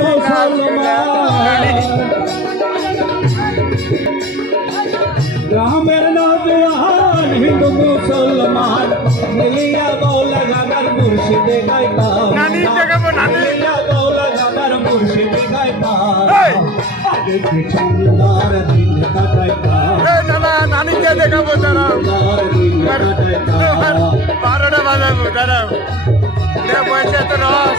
মুসলমান গ্রামের হিন্দু মুসলমান মিলিয়া বৌলা গানার মুর্শিদে গাইতাম। নানি দেখাবো, নানি। মিলিয়া বৌলা গানার মুর্শিদে গাইতাম। এই! সুন্দর দিন কাটাইতাম। এই দাদা নানিকে দেখাবো কাটাইতাম। বারোটা বাজাবো দাঁড়াও। এ তো রস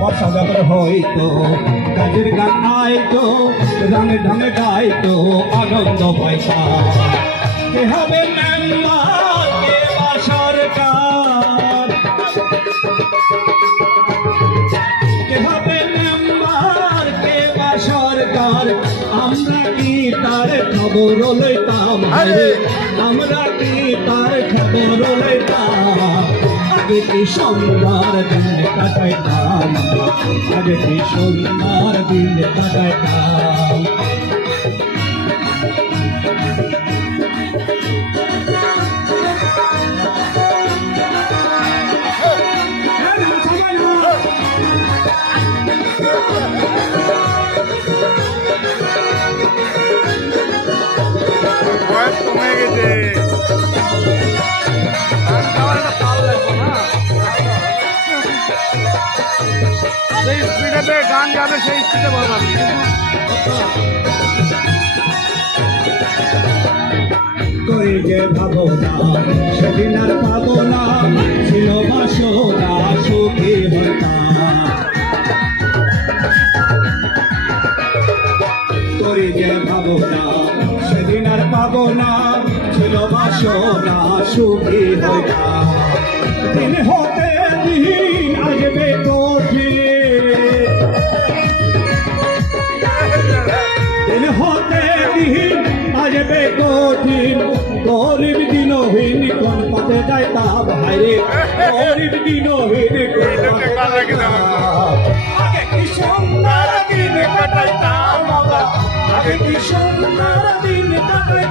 বর্ষা হইতো কাজির গান গাইতো রমে ঢমে গাইতো আনন্দ পাইতাম কে হবে সরকার কে হবে সরকার? আমরা কি তার খবর লইতাম! আমরা কি তার খবর লইতাম আগে কি সুন্দর দিন কাটাইতাম? আগে কি সুন্দর দিন কাটাইতাম? সেই স্পিডে গান গাবে, সেই স্পিডে যে ভাবনা, সেদিন আর পাবো না ছিল বাসনা, সুখী হতাম করি যে না হতে কঠিন। গরিব দিন হইন কোন পথে যায় তা ভাইরে। গরিব দিন হইন কি সুন্দর দিন কাটাই তা বাবা আগে কি সুন্দর দিন কাটাই